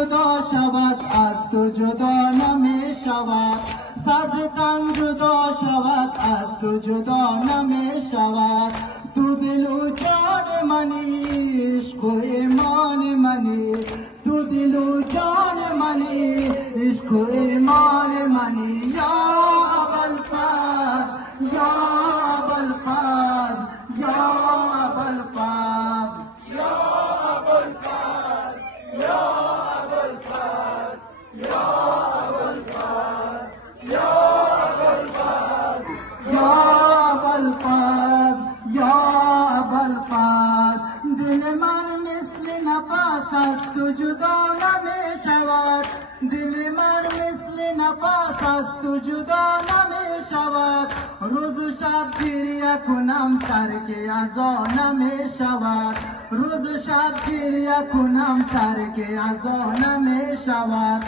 جدا شود از تو جدا نمی شود ساز تن جدا شود از تو جدا نمی شود تو دل و جان منی عشق و ایمان منی تو دل و جان منی عشق و ایمان منی یا ابوالفضل یا ابوالفضل یا ابوالفضل یا ابوالفضل یا ابوالفضل یا ابوالفضل یا ابوالفضل یا ابوالفضل یا ابوالفضل دل من مثل نفس از تو جدا نمی شود دل من مثل نفس از تو جدا نمی شود روز و شب گریه کنم ترک عزا نمی شود روز و شب گریه کنم ترک عزا نمی شود